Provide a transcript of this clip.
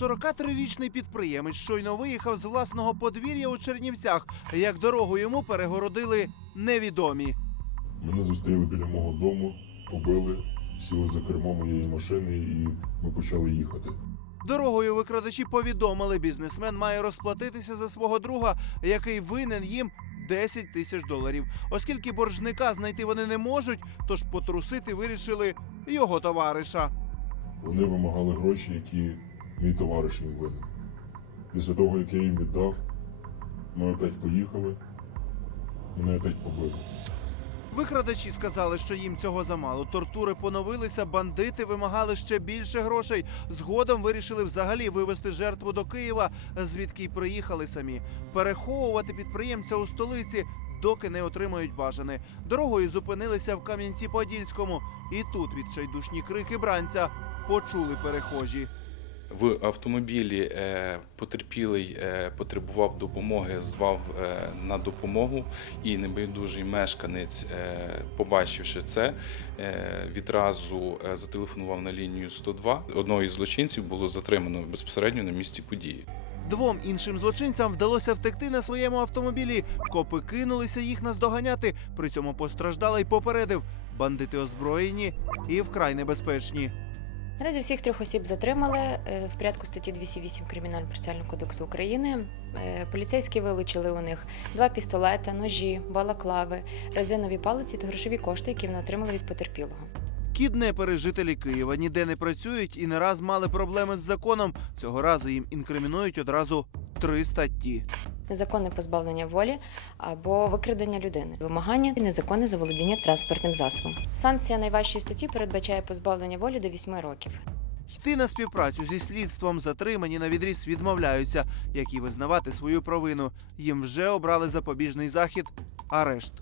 43-річний підприємець щойно виїхав з власного подвір'я у Чернівцях, як дорогу йому перегородили невідомі. Мене зустріли біля мого дому, побили, сіли за кермо моєї машини і ми почали їхати. Дорогою викрадачі повідомили, бізнесмен має розплатитися за свого друга, який винен їм 10 тисяч доларів. Оскільки боржника знайти вони не можуть, тож потрусити вирішили його товариша. Вони вимагали гроші, які мій товариш їм винен. Після того, як я їм віддав, ми опять поїхали, мене опять побили. Викрадачі сказали, що їм цього замало. Тортури поновилися, бандити вимагали ще більше грошей. Згодом вирішили взагалі вивезти жертву до Києва, звідки й приїхали самі. Переховувати підприємця у столиці, доки не отримають бажане. Дорогою зупинилися в Кам'янці-Подільському. І тут відчайдушні крики бранця почули перехожі. В автомобілі е, потерпілий е, потребував допомоги, звав е, на допомогу, і небайдужий мешканець, побачивши це, відразу зателефонував на лінію 102. Одного із злочинців було затримано безпосередньо на місці події. Двом іншим злочинцям вдалося втекти на своєму автомобілі. Копи кинулися їх наздоганяти. При цьому постраждалий попередив. Бандити озброєні і вкрай небезпечні. Наразі всіх трьох осіб затримали е, в порядку статті 208 Кримінального процесуального кодексу України. Е, Поліцейські вилучили у них два пістолети, ножі, балаклави, резинові палиці та грошові кошти, які вони отримали від потерпілого. Кіднепери жителі Києва ніде не працюють і не раз мали проблеми з законом. Цього разу їм інкримінують одразу три статті. Незаконне позбавлення волі або викрадення людини, вимагання і незаконне заволодіння транспортним засобом. Санкція найважчої статті передбачає позбавлення волі до 8 років. Йти на співпрацю зі слідством затримані на відріз відмовляються, як і визнавати свою провину. Їм вже обрали запобіжний захід арешт.